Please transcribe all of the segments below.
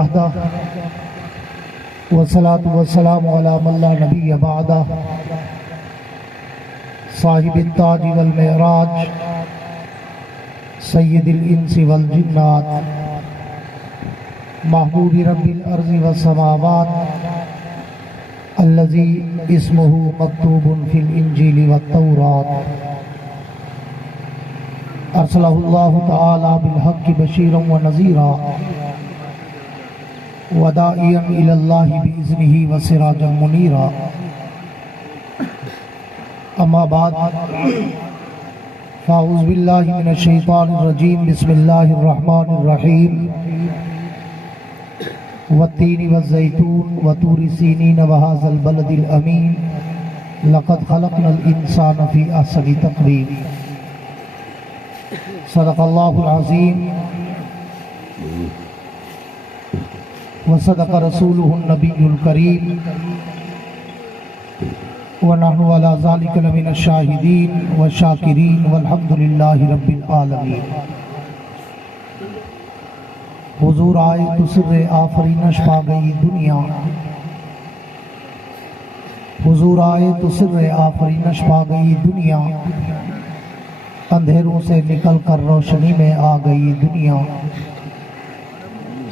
وحدہ والصلاة والسلام علی من لا نبی بعدہ صاحب التاج والمعراج سید الانس والجنات محبوب رب الارض والسماوات الذي اسمه مكتوب في الانجیل والتوراة ارسلہ اللہ تعالی بالحق بشیرا ونذیرا وداعیا الی اللہ باذنہ وسراجا منیرا اما بعد فاعوذ باللہ من الشیطان الرجیم بسم اللہ الرحمن الرحیم والتین والزیتون وطور سینین وہذا البلد الامین لقد خلقنا الانسان فی احسن تقویم صدق اللہ العظیم وصدق رسولہ النبی الکریم ونحن علی ذلک لمن الشاہدین والشاکرین والحمد للہ رب العالمین۔ حضور آئے تو سر آفرینش پا گئی دنیا، حضور آئے تو سر آفرینش پا گئی دنیا، اندھیروں سے نکل کر روشنی میں آ گئی دنیا،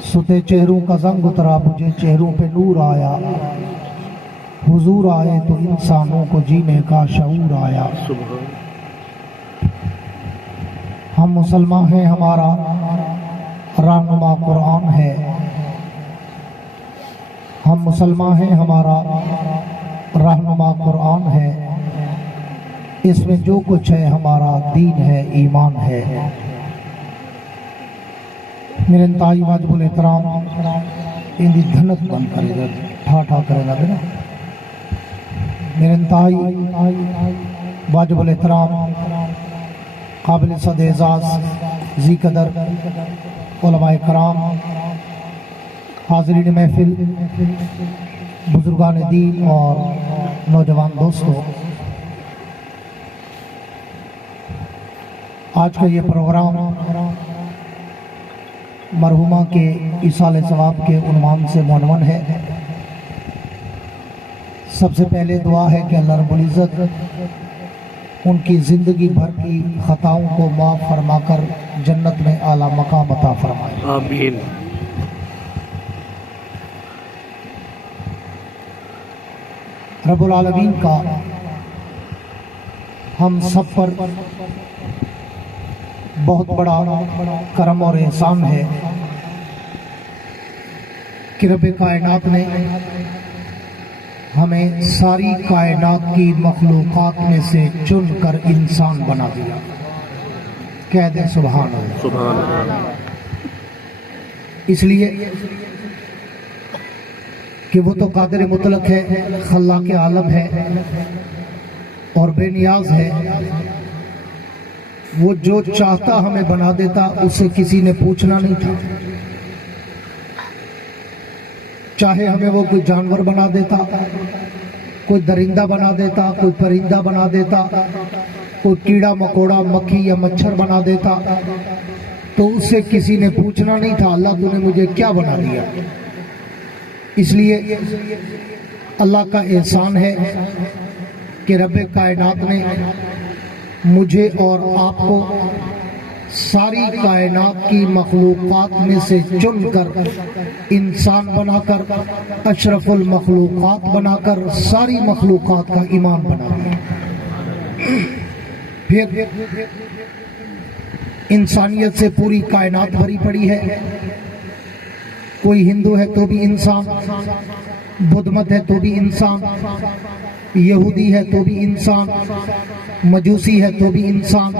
ستے چہروں کا زنگ اترا مجھے چہروں پہ نور آیا، حضور آئے تو انسانوں کو جینے کا شعور آیا۔ ہم مسلمان ہیں، ہمارا رہنما قرآن ہے، ہم مسلمان ہیں، ہمارا رہنما قرآن ہے، اس میں جو کچھ ہے ہمارا دین ہے، ایمان ہے۔ میرے انتہائی واجب الاحترام ان دی دھنک بند کرے گا، ٹھا ٹھا کرے گا نا۔ میرے انتہائی واجب الاحترام قابل صد اعزاز ذی قدر علماء کرام، حاضرین محفل، بزرگان دین اور نوجوان دوستو، آج کا یہ پروگرام مرحومہ کے ایصال ثواب کے عنوان سے معنون ہے۔ سب سے پہلے دعا ہے کہ اللہ رب العزت ان کی زندگی بھر کی خطاؤں کو معاف فرما کر جنت میں اعلیٰ مقام عطا فرمائے، آمین۔ رب العالمین کا ہم سب پر بہت بڑا کرم اور احسان ہے کہ رب کائنات نے ہمیں ساری کائنات کی مخلوقات میں سے چن کر انسان بنا دیا۔ کہہ دیں سبحان اللہ۔ سبحان اللہ۔ اس لیے کہ وہ تو قادر مطلق ہے، خلاق عالم ہے اور بے نیاز ہے، وہ جو چاہتا ہمیں بنا دیتا، اسے کسی نے پوچھنا نہیں تھا۔ چاہے ہمیں وہ کوئی جانور بنا دیتا، کوئی درندہ بنا دیتا، کوئی پرندہ بنا دیتا، کوئی کیڑا مکوڑا مکھی یا مچھر بنا دیتا، تو اس سے کسی نے پوچھنا نہیں تھا اللہ تو نے مجھے کیا بنا دیا۔ اس لیے اللہ کا احسان ہے کہ رب کائنات نے مجھے اور آپ کو ساری کائنات کی مخلوقات میں سے چن کر انسان بنا کر، اشرف المخلوقات بنا کر ساری مخلوقات کا امام بنا دیا۔ پھر انسانیت سے پوری کائنات بھری پڑی ہے، کوئی ہندو ہے تو بھی انسان، بدھ مت ہے تو بھی انسان، یہودی ہے تو بھی انسان، مجوسی ہے تو بھی انسان،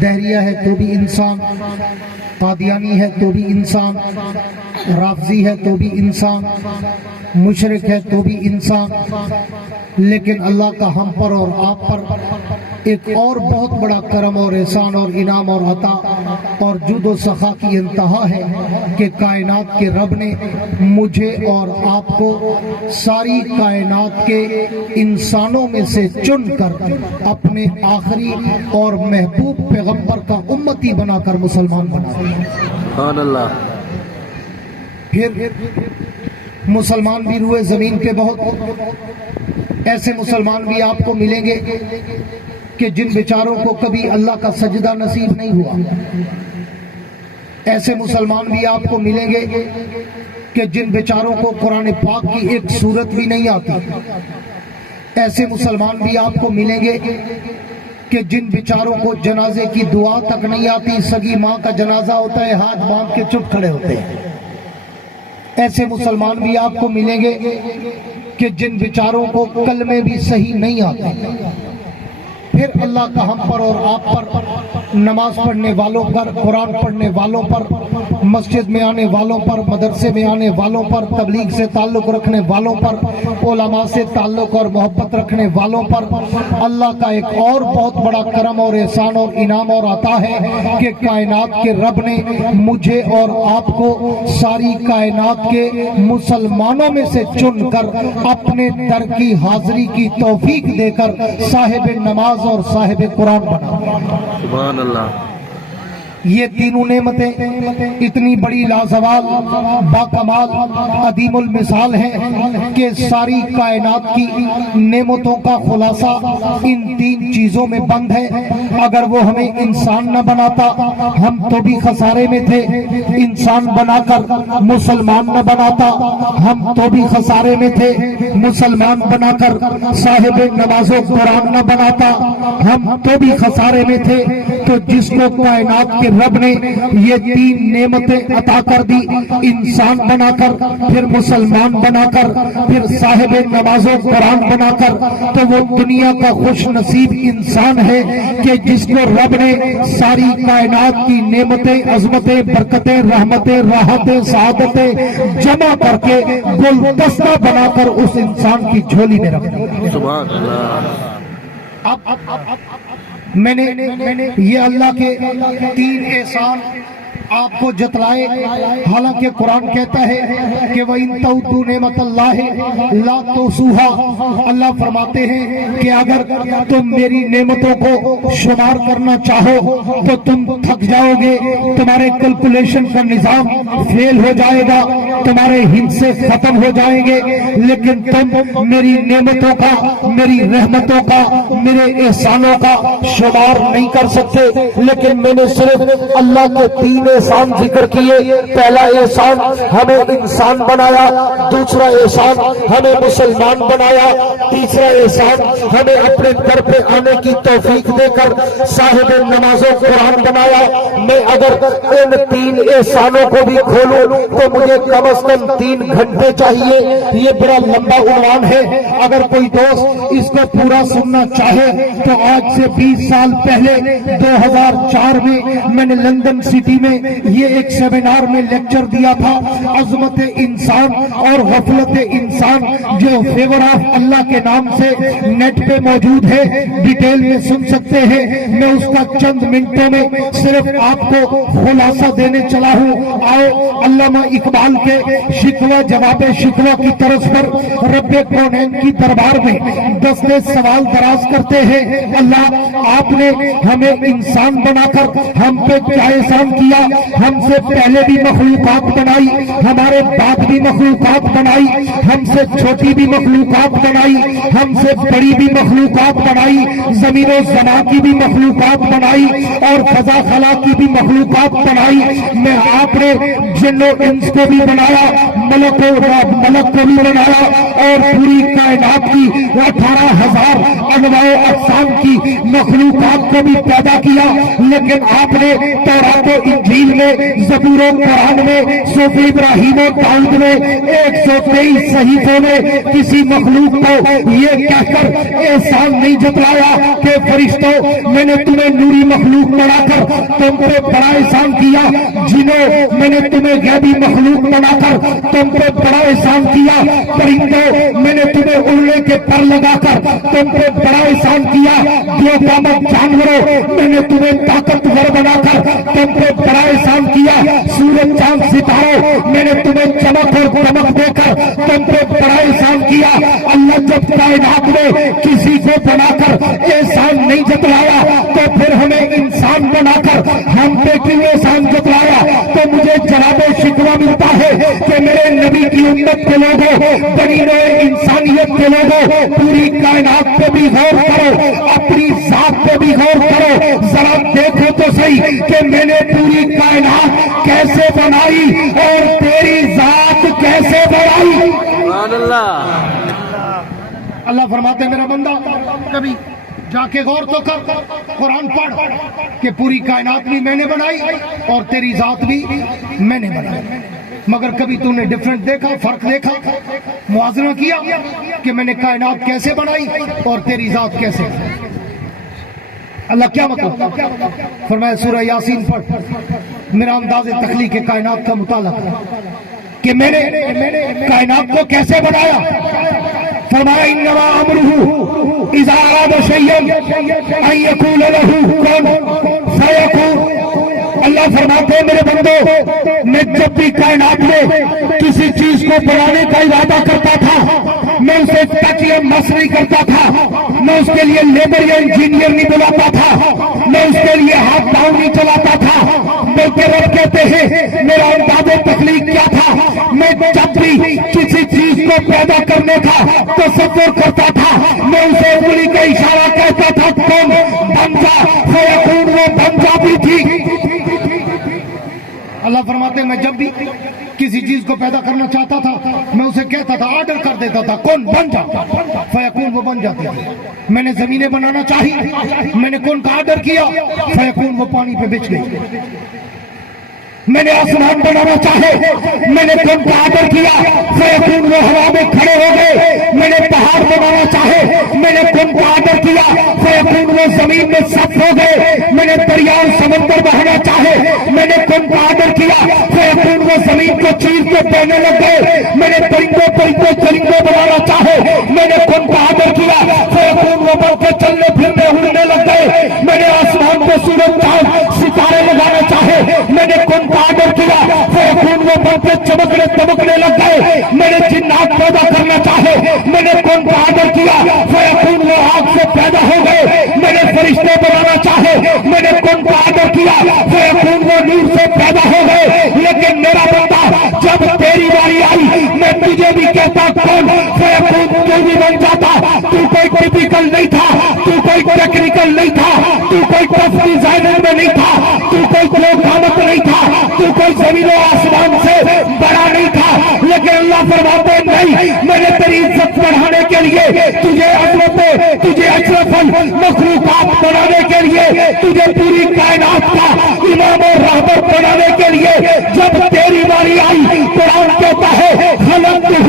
دہریہ ہے تو بھی انسان، قادیانی ہے تو بھی انسان، رافضی ہے تو بھی انسان، مشرک ہے تو بھی انسان۔ لیکن اللہ کا ہم پر اور آپ پر ایک اور بہت بڑا کرم اور احسان اور انعام اور عطا اور جود و سخا کی انتہا ہے کہ کائنات کے رب نے مجھے اور آپ کو ساری کائنات کے انسانوں میں سے چن کر اپنے آخری اور محبوب پیغمبر کا امتی بنا کر مسلمان بنا دیا۔ سبحان اللہ۔ پھر مسلمان بھی روئے زمین پہ بہت ایسے مسلمان بھی آپ کو ملیں گے کہ جن بیچاروں کو کبھی اللہ کا سجدہ نصیب نہیں ہوا. ایسے مسلمان بھی آپ کو ملیں گے کہ جن بیچاروں کو قرآن پاک کی ایک سورت بھی نہیں آتی. ایسے مسلمان بھی آپ کو ملیں گے کہ جن بیچاروں کو جنازے کی دعا تک نہیں آتی. سگی ماں کا جنازہ ہوتا ہے، ہاتھ باندھ کے چپ کھڑے ہوتے ہیں. ایسے مسلمان بھی آپ کو ملیں گے کہ جن بیچاروں کو کلمے بھی صحیح نہیں آتے. پھر اللہ کا ہم پر اور آپ پر، نماز پڑھنے والوں پر، قرآن پڑھنے والوں پر، مسجد میں آنے والوں پر، مدرسے میں آنے والوں پر، تبلیغ سے تعلق رکھنے والوں پر، علماء سے تعلق اور محبت رکھنے والوں پر اللہ کا ایک اور بہت بڑا کرم اور احسان اور انعام اور عطا ہے کہ کائنات کے رب نے مجھے اور آپ کو ساری کائنات کے مسلمانوں میں سے چن کر اپنے در کی حاضری کی توفیق دے کر صاحب نماز اور صاحب قرآن بنا. سبحان اللہ. یہ تینوں نعمتیں اتنی بڑی لازوال، باکمال، عدیم المثال ہیں کہ ساری کائنات کی نعمتوں کا خلاصہ ان تین چیزوں میں بند ہے. اگر وہ ہمیں انسان نہ بناتا ہم تو بھی خسارے میں تھے. انسان بنا کر مسلمان نہ بناتا ہم تو بھی خسارے میں تھے. مسلمان بنا کر صاحب نماز و قرآن نہ بناتا ہم تو بھی خسارے میں تھے. تو جس کو کائنات کے رب نے یہ تین نعمتیں عطا کر دی، انسان بنا کر، پھر مسلمان بنا کر، پھر صاحب نماز و قرآن بنا کر، تو وہ دنیا کا خوش نصیب انسان ہے کہ جس کو رب نے ساری کائنات کی نعمتیں، عظمتیں، برکتیں، رحمتیں، راحتیں، سعادتیں جمع کر کے گلدستہ بنا کر اس انسان کی جھولی میں رکھ دیا. سبحان اللہ. میں نے یہ اللہ کے تین احسان آپ کو جتلائے. حالانکہ قرآن کہتا ہے کہ وَإِن تَعُدُّوا نِعْمَتَ اللَّهِ لَا تُحْصُوهَا. اللہ فرماتے ہیں کہ اگر تم میری نعمتوں کو شمار کرنا چاہو تو تم تھک جاؤ گے، تمہارے کیلکولیشن کا نظام فیل ہو جائے گا، تمہارے ہندسے ختم ہو جائیں گے. لیکن تم میری نعمتوں کا، میری رحمتوں کا، میرے احسانوں کا شمار نہیں کر سکتے. لیکن میں نے صرف اللہ کے تین احسان ذکر کیے. پہلا احسان ہمیں انسان بنایا، دوسرا احسان ہمیں مسلمان بنایا، تیسرا احسان ہمیں اپنے در پہ آنے کی توفیق دے کر صاحب نماز و قرآن بنایا. میں اگر ان تین احسانوں کو بھی کھولوں تو مجھے کم از کم 3 گھنٹے چاہیے. یہ بڑا لمبا عنوان ہے. اگر کوئی دوست اس کو پورا سننا چاہے تو آج سے 20 سال پہلے 2004 میں نے لندن سٹی میں یہ ایک سیمینار میں لیکچر دیا تھا، عظمت انسان اور غفلت انسان، جو فیور آف اللہ کے نام سے نیٹ پہ موجود ہے. ڈیٹیل میں سن سکتے ہیں. میں اس کا چند منٹوں میں صرف آپ کو خلاصہ دینے چلا ہوں. آؤ علامہ اقبال کے شکوہ جواب شکوہ کی طرز پر رب کونین کی دربار میں دستے سوال دراز کرتے ہیں. اللہ آپ نے ہمیں انسان بنا کر ہم پہ کیا احسان کیا؟ ہم سے پہلے بھی مخلوقات بنائی، ہمارے بعد بھی مخلوقات بنائی، ہم سے چھوٹی بھی مخلوقات بنائی، ہم سے بڑی بھی مخلوقات بنائی، زمین و زمان کی بھی مخلوقات بنائی اور فضا خلا کی بھی مخلوقات بنائی. میں آپ نے جن و انس کو بھی بنایا، ملک کو بھی بنایا اور پوری کائنات کی 18,000 انواع و اقسام کی مخلوقات کو بھی پیدا کیا. لیکن آپ نے تورات و انجیل میں، زبور و قرآن میں، صحف ابراہیم و داؤد میں 123 صحیفوں میں کسی مخلوق کو یہ کہہ کر احسان نہیں جتلایا کہ فرشتوں میں نے تمہیں نوری مخلوق بنا کر تم پہ بڑا احسان کیا. جنوں میں نے تمہیں غیبی مخلوق بنا کر تم پہ بڑا احسان کیا. پرندوں میں نے تمہیں اڑنے کے پر لگا کر تم پہ بڑا احسان کیا. دو قامت جانوروں میں نے تمہیں طاقتور بنا کر تم پہ بڑا احسان کیا. سورج چاند ستاروں میں نے تمہیں چمک اور دمک دے کر تم پہ بڑا احسان کیا. اللہ جب کائنات میں کسی کو بنا کر احسان نہیں جتلایا تو پھر ہمیں انسان بنا کر ہم پہ کیوں احسان جتلایا؟ تو مجھے جواب شکوہ ملتا ہے کہ میں کی امت کے لوگوں، بنی نوع انسانیت کے لوگوں، پوری کائنات پہ بھی غور کرو، اپنی ذات پہ بھی غور کرو، ذرا دیکھو تو صحیح کہ میں نے پوری کائنات کیسے بنائی اور تیری ذات کیسے بنائی۔ سبحان اللہ۔ اللہ فرماتے ہیں میرا بندہ کبھی جا کے غور تو کر، قرآن پڑھ کہ پوری کائنات بھی میں نے بنائی اور تیری ذات بھی میں نے بنائی، مگر کبھی تو نے ڈیفرنٹ دیکھا، فرق دیکھا، موازنہ کیا کہ میں نے کائنات کیسے بنائی اور تیری ذات کیسے؟ اللہ کیا مطلب؟ فرمایا سورہ یاسین پڑھ، میرا انداز تخلیق کائنات کا مطالعہ کہ میں نے کائنات کو کیسے بنایا۔ فرمایا انما امرہ اذا اراد شیئا ان یقول له کن فیکون۔ اللہ فرماتے ہیں میرے بندو، میں جب بھی کائنات میں کسی چیز کو بنانے کا ارادہ کرتا تھا، میں اسے ٹچ یا مس نہیں کرتا تھا، میں اس کے لیے لیبر یا انجینئر نہیں بلاتا تھا، میں اس کے لیے ہاتھ پاؤں نہیں چلاتا تھا، بلکہ رب کہتے ہیں میرا انداز تخلیق کیا تھا، میں جب بھی کسی چیز کو پیدا کرنے کا تصور کرتا تھا، میں اسے انگلی کا اشارہ کہتا تھا کون بن جا فیکون، وہ بن جاتی تھی۔ اللہ فرماتے ہیں میں جب بھی کسی چیز کو پیدا کرنا چاہتا تھا، میں اسے کہتا تھا، آرڈر کر دیتا تھا کون بن جا فیکون، وہ بن جاتی تھی۔ میں نے زمینیں بنانا چاہی، میں نے کون کا آرڈر کیا، فیکون، وہ پانی پہ بچھ گئی۔ میں نے آسمان بنانا چاہے، میں نے کون کا آرڈر کیا، فیکون، وہ ہوا میں کھڑے ہو گئے۔ میں نے پہاڑ بنانا چاہے، میں نے کون کا آرڈر کیا، فیکون، وہ زمین میں سب ہو گئے۔ میں نے دریا سمندر بہانا چاہے، میں نے کون کا آرڈر کیا، فیکون، وہ زمین کو چیر کے بہنے لگ گئے۔ میں نے پرندوں چرندے بنانا چاہے، میں نے کون کا آرڈر کیا، فیکون، وہ بڑھ کے چلنے پھرنے اڑنے لگ گئے۔ میں نے آسمان پہ سورج چاند ستارے لگانا چاہے، میں نے کون آرڈر کیا، فیکون، وہ بڑھ کے چمکنے دمکنے لگ گئے۔ میں نے جنات پیدا کرنا چاہے، میں نے کون کا آرڈر کیا، فیکون، وہ آگ سے پیدا ہو گئے۔ میں نے فرشتے بنانا چاہے، میں نے کون کا آرڈر کیا، فیکون، وہ نور سے پیدا ہو گئے۔ لیکن میرا بندہ جب تیری باری آئی، میں تجھے بھی کہتا کون فیکون، تو بھی بن جاتا۔ تو کوئی ٹیپیکل نہیں تھا، تو کوئی ٹیکنیکل نہیں تھا، تو کوئی ٹف ڈیزائنر میں نہیں تھا، تو کوئی پروگرامر نہیں تھا، تو کوئی زمین و آسمان سے بڑا نہیں تھا۔ لیکن اللہ فرماتے نہیں، میں نے تیری عزت بڑھانے کے لیے تجھے عظمت، تجھے اشرف المخلوقات بنانے کے لیے، تجھے پوری کائنات کا امام و رہبر بنانے کے لیے جب تیری باری آئی، قرآن کہتا ہے خلقتہ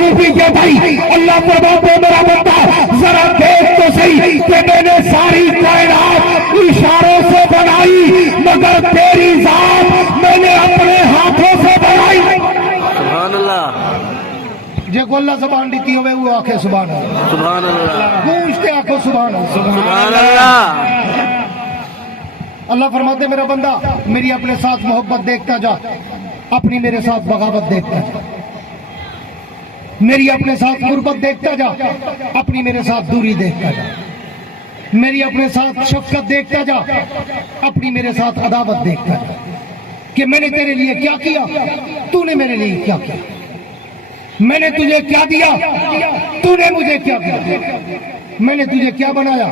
بیدی۔ اللہ فرماتے میرا بندہ ذرا دیکھ تو صحیح کہ میں نے ساری کائنات اشاروں سے بنائی، مگر تیری ذات میں نے اپنے ہاتھوں سے بنائی۔ سبحان اللہ۔ جے کو اللہ زبان دیتی ہوئے وہ آنکھیں سبحان اللہ، سبحان اللہ۔ گونجتے آنکھوں سبحان اللہ، سبحان اللہ۔ اللہ فرماتے میرا بندہ میری اپنے ساتھ محبت دیکھتا جا، اپنی میرے ساتھ بغاوت دیکھتا جا، میری اپنے ساتھ قربت دیکھتا جا، اپنی میرے ساتھ دوری دیکھتا جا، میری اپنے ساتھ شفقت دیکھتا جا، اپنی میرے ساتھ عداوت دیکھتا جا، کہ میں نے تیرے لیے کیا کیا، تو نے میرے لیے کیا کیا، میں نے تجھے کیا دیا، تو نے مجھے کیا دیا، میں نے تجھے کیا بنایا،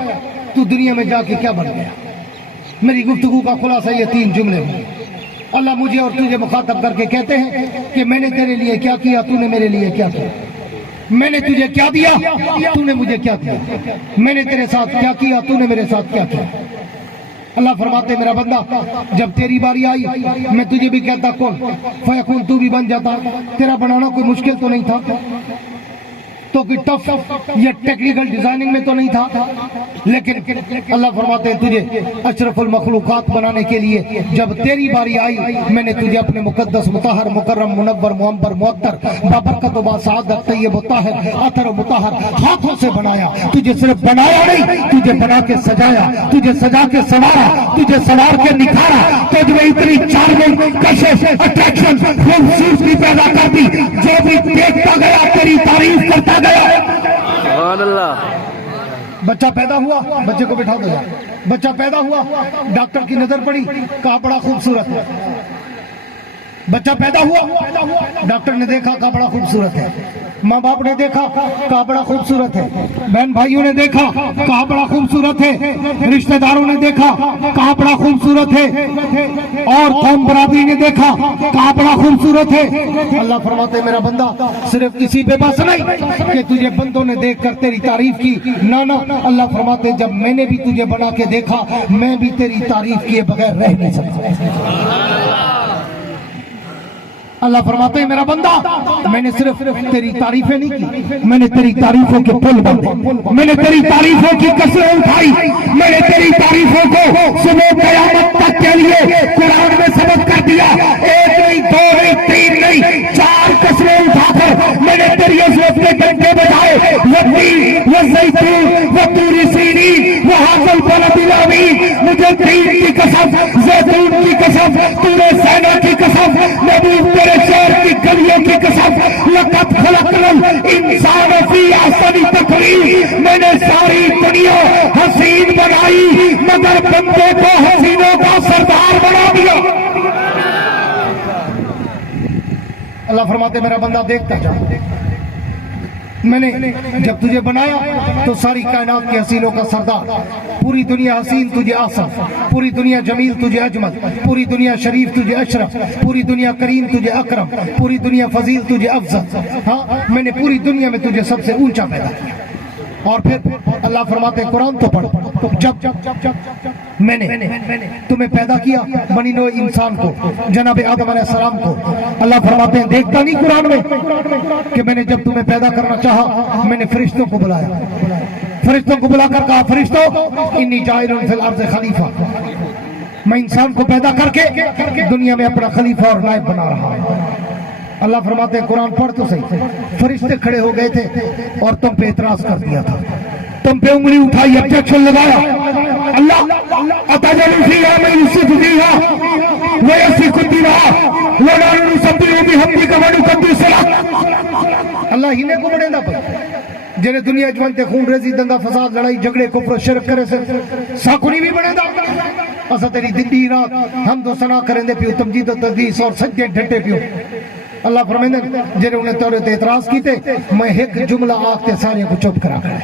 تو دنیا میں جا کے کیا بن گیا۔ میری گفتگو کا خلاصہ یہ 3 جملے ہیں۔ اللہ مجھے اور تجھے مخاطب کر کے کہتے ہیں کہ میں نے تیرے لیے کیا کیا، تو نے میرے لیے کیا کیا، میں نے تجھے کیا دیا، تو نے مجھے کیا دیا، میں نے تیرے ساتھ کیا کیا، تو نے میرے ساتھ کیا کیا۔ اللہ فرماتے میرا بندہ جب تیری باری آئی میں تجھے بھی کہتا کون فیکون، تو بھی بن جاتا۔ تیرا بنانا کوئی مشکل تو نہیں تھا، تو کوئی ٹف یا ٹیکنیکل ڈیزائننگ میں تو نہیں تھا، لیکن اللہ فرماتے ہیں تجھے اشرف المخلوقات بنانے کے لیے جب تیری باری آئی میں نے تجھے اپنے مقدس مطہر مکرم منور معمبر معطر بابرکت و باسعادت طیب و طاہر اطہر و مطہر ہاتھوں سے بنایا۔ تجھے صرف بنایا نہیں، تجھے بنا کے سجایا، تجھے سجا کے سنوارا، تجھے سنوار کے نکھارا، تجھ میں اتنی چارمنگ، کشش، اٹریکشن، خوبصورتی پیدا کر دی، جو بھی دیکھتا گیا تیری تعریف کرتا گیا۔ سبحان اللہ۔ بچہ پیدا ہوا، بچے کو بٹھا دو یار، بچہ پیدا ہوا، ڈاکٹر کی نظر پڑی، کہا بڑا خوبصورت ہے، بچہ پیدا ہوا، ڈاکٹر نے دیکھا کہا بڑا خوبصورت ہے، ماں باپ نے دیکھا کہا بڑا خوبصورت ہے، بہن بھائیوں نے دیکھا کہا بڑا خوبصورت ہے، رشتہ داروں نے دیکھا کہا بڑا خوبصورت ہے، اور قوم برادری نے دیکھا کہا بڑا خوبصورت ہے۔ اللہ فرماتے ہیں میرا بندہ صرف اسی پہ بس نہیں کہ تجھے بندوں نے دیکھ کر تیری تعریف کی، نہ اللہ فرماتے ہیں جب میں نے بھی تجھے بنا کے دیکھا میں بھی تیری تعریف کیے بغیر رہ نہیں سکتا۔ اللہ فرماتے ہیں میرا بندہ میں نے صرف تیری تعریفیں نہیں کی، میں نے تیری تعریفوں کے پل بندے، میں نے تیری تعریفوں کی کسریں اٹھائی، میں نے تیری تعریفوں کو صبح قیامت تک کے لیے قرآن میں ثبت کر دیا۔ ایک نہیں، دو نہیں، تین نہیں، 4 کسریں اٹھا کر میں نے تیری عظمت کے ڈنڈے بجائے، والتین والزیتون وطور سینین وہذا البلد الامین، مجھے تین کی قسم، زیتون کی قسم، طور سینا کی قسم، محبوب تیرے شہر کی گلیوں کی قسم، لقد خلقنا الانسان فی احسن تقویم، میں نے ساری دنیا حسین بنائی مگر بندے کو حسینوں کا سردار بنا دیا۔ اللہ فرماتے میرا بندہ دیکھتا جا، میں نے جب تجھے بنایا تو ساری کائنات کے حسینوں کا سردار، پوری دنیا حسین تجھے آصف، پوری دنیا جمیل تجھے اجمل، پوری دنیا شریف تجھے اشرف، پوری دنیا کریم تجھے اکرم، پوری دنیا فضیل تجھے افضل۔ ہاں میں نے پوری دنیا میں تجھے سب سے اونچا پیدا کیا۔ اور پھر اللہ فرماتے ہیں قرآن تو پڑھ، جب میں نے تمہیں پیدا کیا بنی نوع انسان کو، جناب آدم علیہ السلام کو، اللہ فرماتے ہیں دیکھتا نہیں قرآن میں کہ میں نے جب تمہیں پیدا کرنا چاہا میں نے فرشتوں کو بلایا، فرشتوں کو بلا کر کہا فرشتوں انی جاعل فی الارض خلیفہ، میں انسان کو پیدا کر کے دنیا میں اپنا خلیفہ اور نائب بنا رہا ہوں۔ اللہ فرماتے ہیں قرآن پڑھ تو صحیح، فرشتے کھڑے ہو گئے تھے اور تم پہ اعتراض کر دیا تھا، تم پہ انگلی اٹھائی، ابجیکشن لگایا، اللہ اتجعل فیہا من یفسد فیہا ویسفک الدماء ونحن نسبح بحمدک ونقدس لک۔ اللہ ہی نے کو بڑھیندا پیا جنہیں دنیا جوانتے خون ریزی دنگا فساد لڑائی جھگڑے کفر و شرک کرے سے ساکونی بھی بڑھیندا اسا تیری دن رات حمد و ثنا کریں دے پیو، تمجید و تقدیس اور سجدے ڈھٹے پیو۔ اللہ فرمائے جنہیں انہیں توڑے تے اعتراض کیتے میں ایک جملہ آکتے سارے کو چپ کرا کرے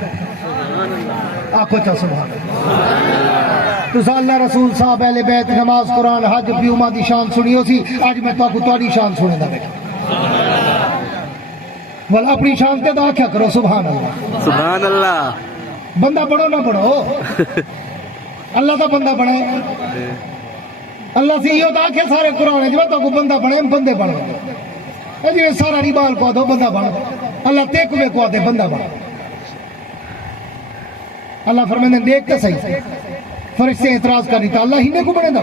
آکو چا سبحان تو اللہ رسول صاحب اہل بیت نماز قرآن حج پیوما دی شان سنیو سی، آج میں تو کو تاری شان سنے دا بیٹا والا اپنی شان تے دا کیا کرو سبحان اللہ سبحان اللہ۔ بندہ بڑھو نہ بڑھو اللہ دا بندہ بڑھے، اللہ سے یہ دا کیا سارے قرآن ہے جو تو کو بندہ بڑھے بندے بڑھو، جی سارا ریبال کو دو بندہ بڑھو، اللہ تے کو کو دے بندہ بڑھو۔ اللہ فرمائے دیکھتے صحیح فرشتے اعتراض کر دیتا اللہ ہی نے کو بڑھے دا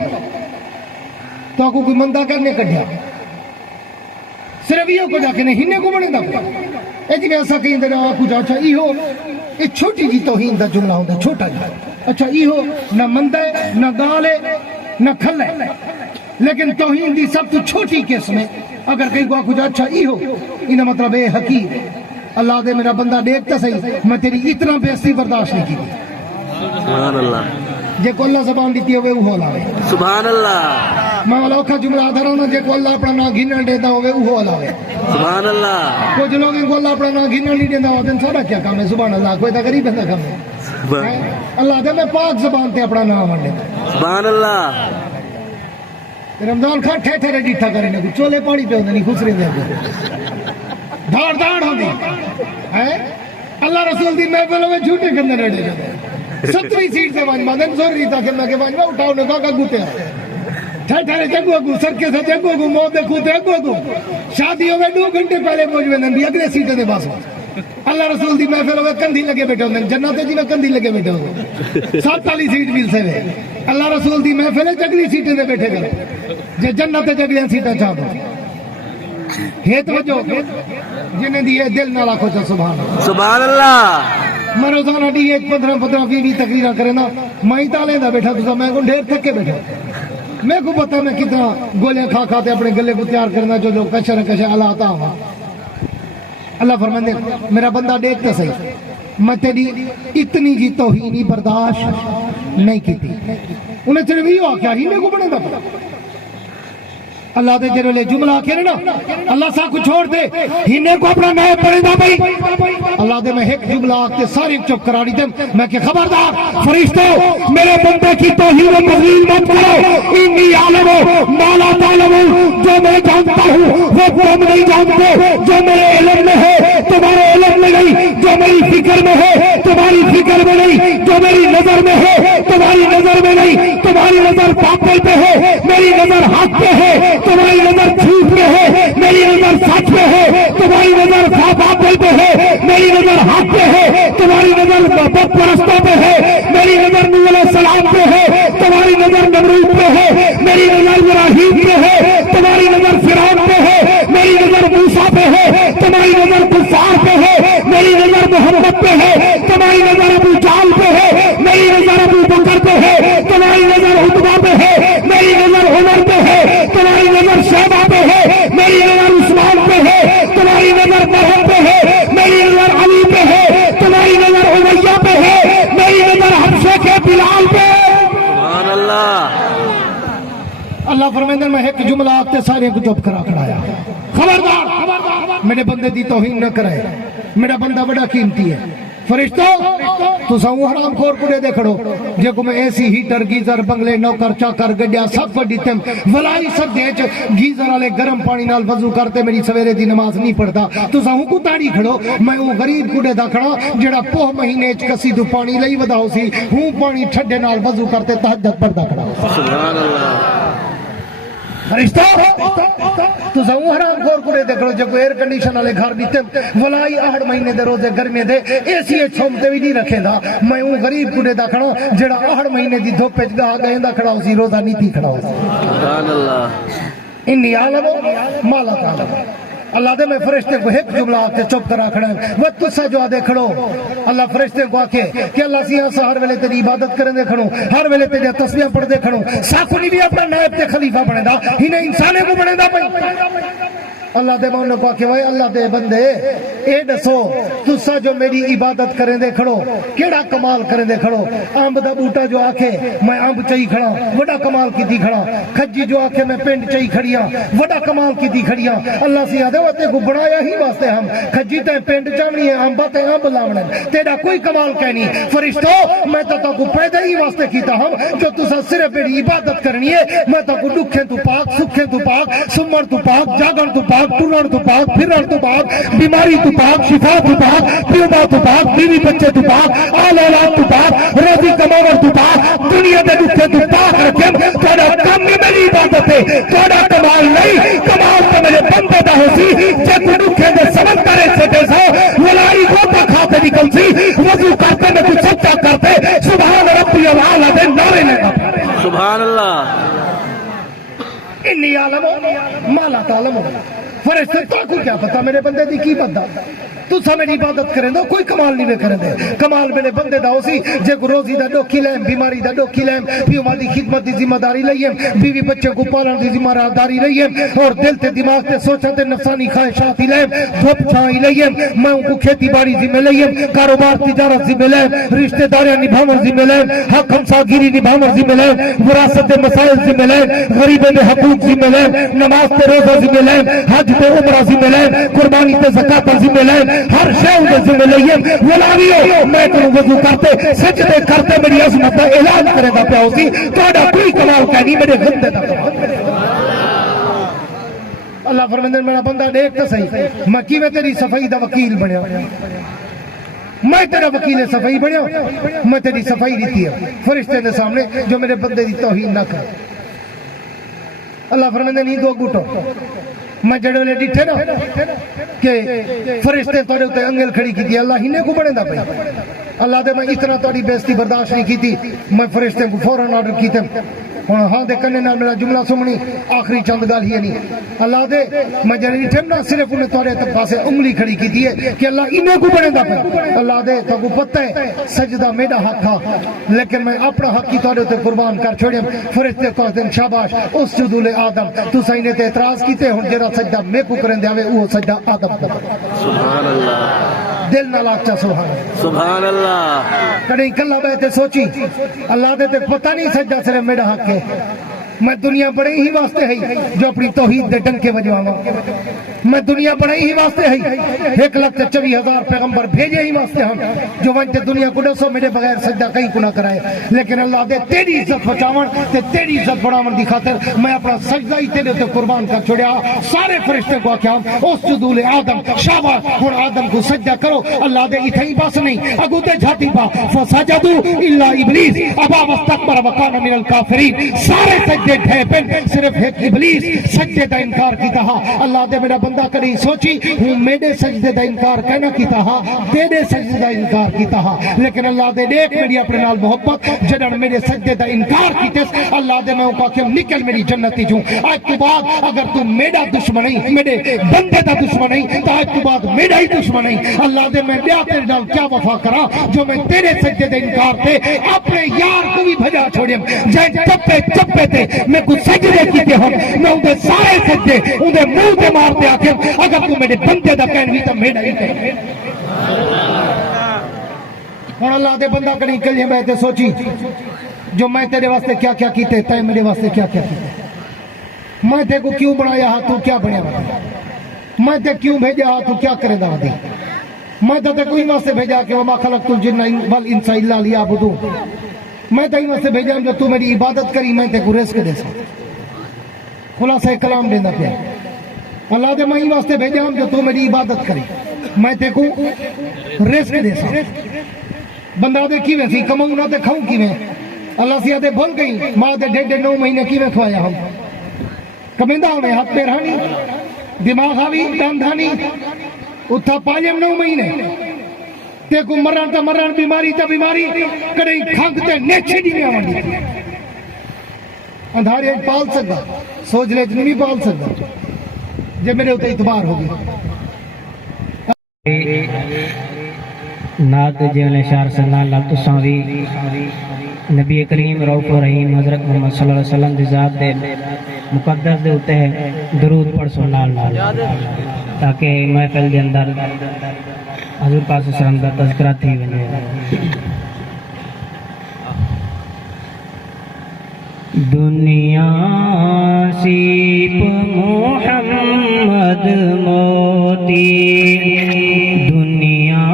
تو کو کوئی مندہ کرنے کٹھیا صرف یہ کو جا کے نہیں ہنے کو بڑھے دا اے جی ایسا کہیں دے رہا کو جا اچھا یہ ہو یہ چھوٹی جی توہین دا جملہ ہوتا چھوٹا جی اچھا یہ ہو نہ مندہ ہے نہ گال ہے نہ کھل ہے لیکن توہین دی سب تو چھوٹی قسم ہے۔ اگر کہیں کو جا اچھا یہ ہو انہا مطلب اے حقیر اللہ دے میرا بندہ دیکھتا صحیح میں تیری اتنا بےعزتی برداشت نہیں کی سبحان اللہ۔ جے کو اللہ زبان دیتی ہوئے وہ لاوے سبحان اللہ۔ میں اوکھا جملہ دھرانا جے کو اللہ اپنا نا گھنن دیتا ہوئے وہ لاوے سبحان اللہ۔ کچھ لوگوں کو اللہ اپنا نا گھنن نہیں دیتا ہوئے سارا کیا کام ہے سبحان اللہ کوئی تا غریب بندہ کام ہے اللہ دے میں پاک زبان تے اپنا نام ونڈے سبحان اللہ۔ رمضان خان ٹھے ٹھے ڈیٹھا کرنے کو چولے پاڑی پہ ہوندے نہیں خسرے دے دھاڑ دھاڑ ہوندی اللہ رسول دی محفلوں میں جھوٹے کرنے رہے جاتے 70 سیٹ سے وانج مادن زور دیتا کہ میں کہ وانج اٹھاؤ نے کہا گوتے ٹھے ٹھے جگو اگو سرکے سے جگو اگو موت دے کھوتے اگو اگو شادی ہوئے 2 گھنٹے پہلے پہنچ ویندن بھی اگلے سیٹے دے باس اللہ رسول دی محفل ہوئے کندھی لگے بیٹھے ہوندن جنت جی میں کندھی لگے بیٹھے ہوندن 47 سیٹ مل سے وے اللہ رسول دی محفل جگلی سیٹیں دے بیٹھے گئے جے جنت جگلیاں سیٹیں چاہ دو ہے توجہ جنہیں دی دل نہ رکھو چا سبحان اللہ سبحان اللہ۔ میں روزانہ ڈی 15-20 تقریرہ کرے نا میں ہی تالیں دا بیٹھا تو میں کو ڈھیر تھکے بیٹھا میں کو پتا میں کتنا گولیاں کھا کھاتے اپنے گلے کو تیار کرنا جو کشر کشر اللہ آتا ہوا اللہ فرماندے میرا بندہ دیکھتا صحیح میں تیری اتنی جی توہینی برداشت نہیں کی تھی انہیں صرف یہ کیا ہی میں کو بڑھے دا اللہ دے جڑے جملہ آخر نا اللہ سا کو چھوڑ دے ہینے کو اپنا نائب پڑے دا بھائی اللہ دے میں ایک جملہ آکتے سارے چپ کرا دی دیں میں کہ خبردار فرشتوں میرے بندے کی توہین و تذلیل مت کرو انی عالم ما لا تعلمون جو میں جانتا ہوں وہ تم نہیں جانتے جو میرے علم میں ہے تمہارے علم میں نہیں جو میری فکر میں ہے تمہاری فکر میں نہیں جو میری نظر میں ہے تمہاری نظر میں نہیں تمہاری نظر باطل پہ ہے میری نظر حق پہ ہے تمہاری نظر جھوٹ پہ ہے میری نظر سچ پہ ہے تمہاری نظر باطل پہ ہے میری نظر حق پہ ہے تمہاری نظر بت پرستوں پہ ہے میری نظر نوح علیہ السلام پہ ہے تمہاری نظر نمرود پہ ہے میری نظر ابراہیم پہ ہے تمہاری نظر فرعون پہ ہے میری نظر موسیٰ پہ ہے تمہاری نظر کفار پہ ہے میری نظر محمد پہ ہے تمہاری نظر ابو جہل پہ ہے میری نظر ابو بکر پہ ہے تمہاری نظر عتبہ پہ ہے میری نظر عمر پہ ہے تمہاری نظر شیبہ پہ ہے میری نظر عثمان پہ ہے تمہاری نظر طلحہ پہ ہے میری نظر علی پہ ہے تمہاری نظر امیہ پہ ہے میری نظر حبشہ کے بلال پہ سبحان اللہ اللہ فرمائندہ میں ایک جملہ آتے سارے کو چپ کرا کرایا خبردار میرے بندے دی توہین نہ کرے میرا بندہ بڑا قیمتی ہے فرشتوں تو ساؤں حرام خور کو دے کھڑو جے کو میں ایسی ہیٹر گیزر بنگلے نوکر چاکر گڈیا سب پر دیتم ولائی سب دیچ گیزر والے گرم پانی نال وضو کرتے میری سویرے دی نماز نہیں پڑھتا تو ساؤں کو تاڑی کھڑو میں وہ غریب کو دے دا کھڑا جڑا پوہ مہینے کسی تو پانی لئی ودا ہو سی ہوں پانی ٹھڈے نال وضو کرتے تہجد پڑھدا کھڑا سبحان اللہ فرشتہ تو ساؤں حرام خور کو دے کھڑو جب ایئر کنڈیشن والے گھر دیتے ولائی 8 مہینے دے روزے گرمی دے ایسی چھومتے بھی نہیں رکھے دا میں وہ غریب کو دے دا کھڑا جڑا 8 مہینے دی دھوپ پہ گاہ گئے دا کھڑا اسی روزہ نیتی کھڑا ہو سبحان اللہ انی عالم ما لا تعلمون اللہ دے میں فرشتے کو ایک جملہ آتے چپ کرا کھڑا ہے وہ تُسا جو آدھے کھڑو اللہ فرشتے کو آکے کہ اللہ سیاں سا ہر ویلے تیری عبادت کرنے دے کھڑو ہر ویلے تیری تسبیح پڑھ دے کھڑو ساکھونی بھی اپنا نائب تے خلیفہ بنے دا ہی نے انسانے کو بنے دا پئی اللہ دے ماننے کو آکے وائے اللہ دے بندے اے دسو تُسا جو میری عبادت کرنے دے کھڑو کیڑا کمال کرنے دے کھڑو آمب دا بوٹا جو آکے میں آمب چاہی کھڑا وڈا کمال کی دی کھڑا کھجی جو آکے میں پینڈ چاہی کھڑیاں وڈا کمال کی دی کھڑیاں اللہ سے یادے ہوتے کو بڑھایا ہی واسطے ہم کھجی تے پینڈ چاہنی ہے آمبا تے آمب لاونے تیرا کوئی کمال کہنی فرشتو میں تو کو پیدا ہی واسطے کیتا ہم جو تُسا صرف میری عبادت کرنی ہے میں تو کو دکھیں تو پاک سکھیں تو پاک سمر تو پاک جاگن تو پاک ٹرن تو پاک پھرن تو پاک بیماری تو پاک شفا تو پاک پیدا تو پاک بیوی بچے تو پاک آل اولاد تو پاک روزی کماور تو پاک دنیا دے دکھے تو پاک رکھیں تیرا کم نہیں میری عبادت ہے تیرا کمال نہیں کمال تو میرے بندے دا ہو سی جے کو دکھے دے سبب کرے سے دے سو ولائی گوتا کھاتے نکل سی وضو کرتے میں کچھ سچا کرتے سبحان ربی العالی دے نعرے لگا سبحان اللہ انی عالم ما لا تعلمون فرشتے تو کو کیا پتا میرے بندے دی کی بندہ تو سا میری عبادت کریں دو کوئی کمال نہیں کریں دے کمال میرے بندے دا ہو سی جے کو روزی دا ڈوکی لیں بیماری دا ڈوکی لیں پیو مادی خدمت دی ذمہ داری لئیں بیوی بچے کو پالن دی ذمہ داری لئیں اور دل تے دماغ تے سوچا تے نفسانی خواہشات لیں دھوپ چھائی لئیں میں ان کو کھیتی باڑی ذمہ لئیں کاروبار تجارت ذمہ لیں رشتہ داریاں نبھاور ذمہ لیں حق ہمساگیری نبھاور ذمہ لیں وراثت مسائل ذمہ لیں غریبوں دے حقوق ذمہ لیں نماز تے روزہ ذمہ لیں حج تے عمرہ ذمہ لیں قربانی تے زکات ذمہ لیں ہر شے دے ذمہ لئیں ولاویو میں تو وضو کرتے سجدے کرتے میری عظمت دا اعلان کرے دا پیا ہوسی تہاڈا کوئی کمال کہنی میرے بندے دا اللہ فرماندے میرا بندہ دیکھ تے صحیح میں کیویں تیری صفائی دا وکیل بنیا میں تیرا وکیل صفائی بنیا میں تیری صفائی دیتی ہے فرشتے دے سامنے جو میرے بندے دی توہین نہ کرے اللہ فرماندے نہیں دو گھٹو میں جڑے لے ڈٹھے نا کہ فرشتے توڑے تے انگل کھڑی کی تھی اللہ ہی نے کو بڑے دا پئی اللہ دے میں اتنا توڑی بیزتی برداشت نہیں کی تھی میں فرشتے کو فوراً آرڈر کی تھے ہاں دے کرنے نال میرا جملہ سمنی آخری چند گال ہی نہیں اللہ دے میں جڑے ڈٹھے نا صرف انہیں توڑے تے پاسے انگلی کھڑی کی تھی ہے کہ اللہ انہیں کو بڑے دا پئی اللہ دے تو کو پتہ ہے سجدہ میرا حق تھا لیکن میں اپنا حق کی توڑے تے قربان کر چھوڑے فرشتے کو دن شاباش اس جدول آدم تو سائنے تے اعتراض کیتے ہن جڑا سجدہ میں کو کرن دے وہ سجدہ آدم دا سبحان اللہ دل نہ لاچا سبحان اللہ کہیں کلا بیٹھے سوچی اللہ دے تے پتہ نہیں سجدہ صرف میرا حق ہے میں دنیا بڑے ہی واسطے ہے جو اپنی توحید دے ڈنکے بجواواں میں دنیا بڑے ہی واسطے ہے 1,24,000 پیغمبر بھیجے ہی واسطے ہم جو ونتے دنیا کو ڈسو میرے بغیر سجدہ کہیں کو نہ کرائے لیکن اللہ دے تیری عزت بچاون تے تیری عزت بڑھاون دی خاطر میں اپنا سجدہ ہی تیرے تے قربان کر چھوڑیا سارے فرشتے کو آکھیا اسجدوا لآدم شاباش ہن آدم کو سجدہ کرو اللہ دے اتھے ہی بس نہیں اگو تے جھاتی پا فسجدوا الا ابلیس ابا واستكبر وكان من الكافرین سارے سجدے ڈھے پن صرف ایک ابلیس سجدے دا انکار کیتا ہا اللہ دے میرا بندہ کری سوچی ہوں میرے سجدے دا انکار کہنا کیتا ہا تیرے سجدے دا انکار کیتا ہا لیکن اللہ دے دیکھ میری اپنے نال محبت جنہاں میرے سجدے دا انکار کیتس اللہ دے میں اوکا کہ نکل میری جنتی جوں آج تو بعد اگر تو میرا دشمن نہیں میرے بندے دا دشمن نہیں تو آج تو بعد میرا ہی دشمن نہیں اللہ دے میں بیا تیرے نال کیا وفا کرا جو میں تیرے سجدے دا انکار تے اپنے یار کو بھی بھجا چھوڑیم جائیں چپے چپے تے میں کچھ سجدے کیتے ہوں میں ان دے سارے سجدے ان دے منہ تے مارتے آکھیں اگر تو میرے بندے دا کہنوی تو میرا ہی کہنوی ہون اللہ دے بندہ کریں کلیے میں تے سوچی جو میں تیرے واسطے کیا کیا کیتے تے میرے واسطے کیا کیا کیتے میں تے کو کیوں بنایا ہاں تو کیا بنیا بنا میں تے کیوں بھیجا ہاں تو کیا کرے دا دی میں تے کوئی واسطے بھیجا کہ وما خلقت الجن والانس الا لیعبدون میں تے واسطے بھیجا جو تو میری عبادت کری میں تے کو رزق دے سا خلاصہ کلام دینا پیا اللہ دے میں واسطے بھیجا ہم جو تو میری عبادت کری میں تے کو رزق دے سا بندہ دے کیویں سی کماؤں نہ تے کھاؤں کیویں اللہ سیاہ دے بھول گئی ماں دے 1.5 مہینے کیویں کھوایا ہم کمیندہ ہوئے ہاتھ پیر ہانی دماغ آوی دان دھانی اتھا پالیم 9 مہینے تے کو مرن تا مرن بیماری تا بیماری کڑیں کھنگ تے نیچے دی میں آوانی اندھارے پال سکتا سوچ لے جنوی پال سکتا جب میرے ہوتے اعتبار ہوگی نات جیون شعر صلی اللہ علیہ وسلم نبی کریم رؤوف رحیم حضرت محمد صلی اللہ علیہ وسلم دی ذات دے مقدس دے ہوتے ہیں درود پڑھ سو نال نال تاکہ محفل دے اندر حضور پاک صلی اللہ علیہ وسلم کا تذکرہ تھی ونے دنیا سیپ محمد موتی دنیا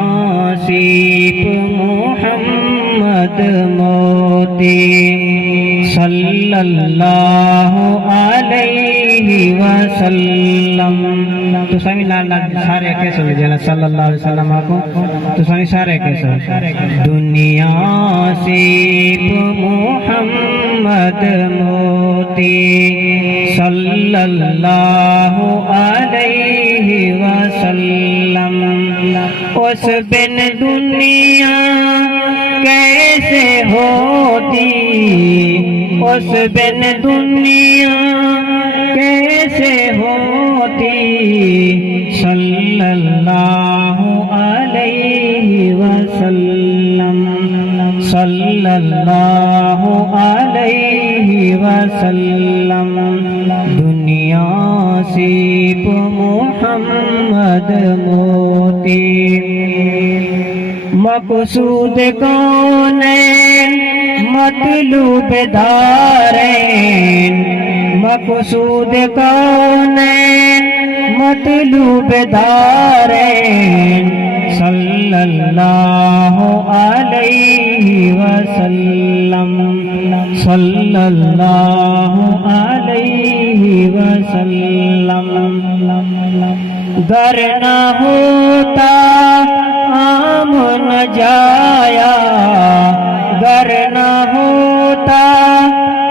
سیپ محمد موتی صلی اللہ علیہ وسلم تو سامنے لال سارے کیسے ہو جانا صلی اللہ علیہ وسلم آپ تو سامنے سارے کیسے دنیا سیپ محمد موتی صلی اللہ علیہ وسلم اس بن دنیا کیسے ہوتی اس بن دنیا کیسے ہوتی صلی اللہ علیہ وسلم صلی اللہ علیہ وسلم دنیا سیپ محمد موتی مقصود کونین مطلوب دارین مقصود کونین مطلوب دارین صلی اللہ علیہ وسلم صلی اللہ علیہ وسلم گر نہ ہوتا عام نہ جایا گر نہ ہوتا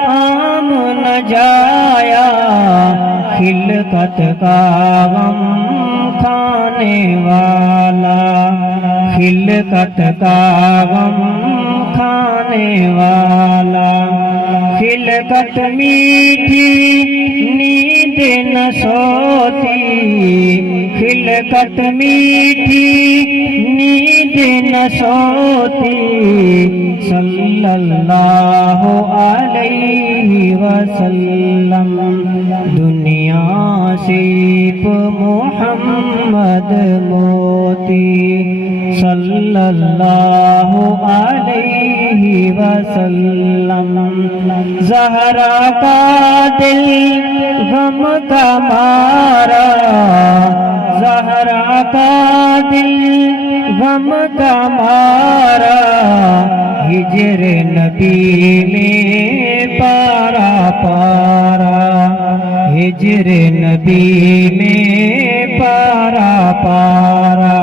عام نہ جایا خلقت کا غم کھانے والا خلقت کا غم کھانے والا خلقت میٹھی نیند نہ سوتی خلقت میٹھی نیند نہ سوتی صلی اللہ علیہ وسلم دنیا سیپ محمد موتی صلی اللہ علیہ وسلم زہرا کا دل غم کا مارا، زہرا کا دل غم کا مارا، ہجر نبی میں پارا پارا، ہجر نبی میں پارا پارا،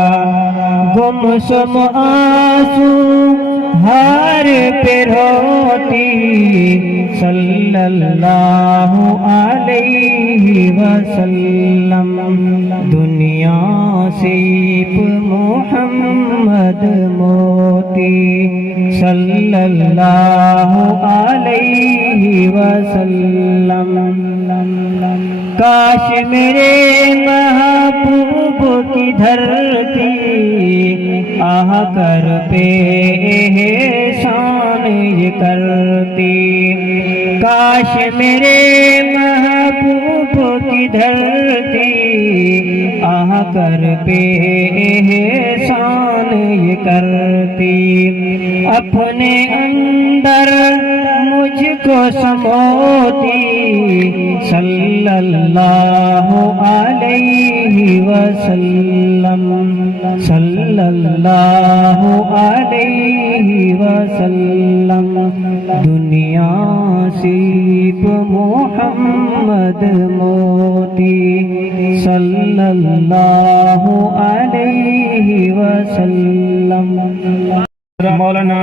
گمسم آنسو ہار پہ روتی، صلی اللہ علیہ وسلم، دنیا سیب محمد موتی، صلی اللہ علیہ وسلم۔ کاش میرے محبوب کی دھرتی آہ کر پہ احسان یہ کرتی، کاش میرے محبوب کی دھرتی آہ کر پہ احسان یہ کرتی، اپنے اندر مجھ کو سموتی، صلی اللہ علیہ وسلم، صلی اللہ علیہ وسلم، دنیا سیب محمد موتی، صلی اللہ علیہ وسلم۔ مولانا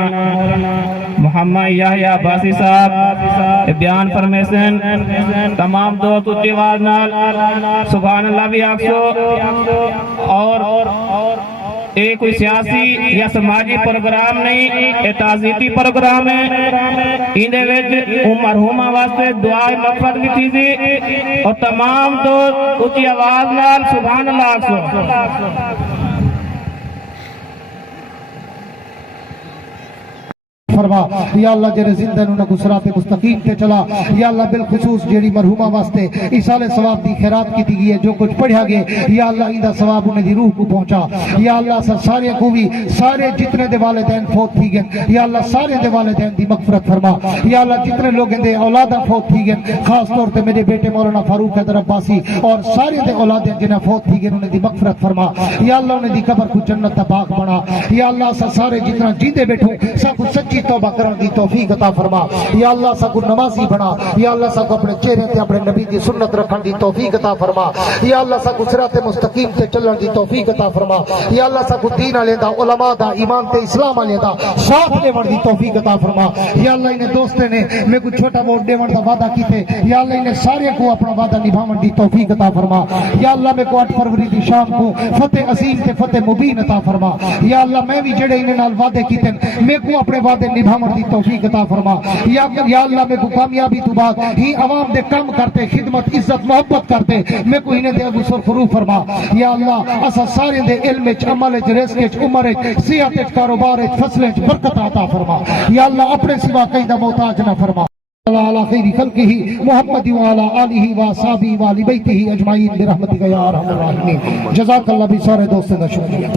محمد یحییٰ عباسی صاحب بیان فرمیسن، تمام دوست اچھی آواز نال سبحان اللہ بھی آکسو، اور ایک کوئی سیاسی یا سماجی پروگرام نہیں، ایک تعزیتی پروگرام ہے، اندے وچ مرحومہ واسطے دعائے مغفرت بھی تھی، اور تمام دوست اچھی آواز نال سبحان اللہ آکسو۔ فرما یا اللہ جڑے زندہ انہاں کو صراط مستقیم تے چلا، یا اللہ بالخصوص جیڑی مرحومہ واسطے ایصال ثواب دی خیرات کی گئی ہے، جو کچھ پڑھیا گئے یا اللہ ان دا ثواب انہیں دی روح کو پہنچا، یا اللہ سارے کو بھی، سارے جتنے دے والدین فوت تھی گئے یا اللہ سارے دے والدین دی مغفرت فرما، یا اللہ جتنے لوگ دے اولاداں فوت تھی گئے، خاص طور تے میرے بیٹے مولانا فاروق حیدر عباسی اور سارے دے اولادیں جنہیں فوت تھی گئے انہیں دی مغفرت فرما، یا اللہ انہیں دی قبر کو جنت دا باغ بنا، یا اللہ سارے جتنا جیندے بیٹھوں سب کو سچی توبہ کرن دی توفیق عطا فرما، یا اللہ سب کو نمازی بنا، یا اللہ سب کو اپنے چہرے تے اپنے نبی دی سنت رکھن دی توفیق عطا فرما، یا اللہ سب کو صراط مستقیم تے چلن دی توفیق عطا فرما، یا اللہ سب کو دین والے دا، علماء دا، ایمان تے اسلام والے دا ساتھ دیون دی توفیق عطا فرما، یا اللہ انہیں دوستے نے میں کو چھوٹا ووٹ دیون دا وعدہ کیتے، یا اللہ انہیں سارے کو اپنا وعدہ نبھاون دی توفیق عطا فرما، یا اللہ میں کو 8 فروری دی شام کو فتح عظیم تے فتح مبین عطا فرما، یا اللہ میں بھی جڑے انہیں نال وعدے کیتے میں کو اپنے وعدے نبھاون دی توفیق عطا فرما، یا اللہ میں کو کامیابی تو بعد ہی عوام دے کام کرتے، خدمت عزت محبت کرتے میں کو انہیں دے ابو سرخرو فرما، یا اللہ اسا سارے دے علم وچ عمل وچ رزق وچ عمر وچ صحت وچ کاروبار وچ فصل وچ برکت عطا فرما، یا اللہ اپنے سوا کہیں دا محتاج نہ فرما، على خير خلقه محمد وعلى آله وصحبه وآل بيته أجمعين برحمتك يا أرحم الراحمين۔ جزاك الله بسارے دوستوں کا شکریہ۔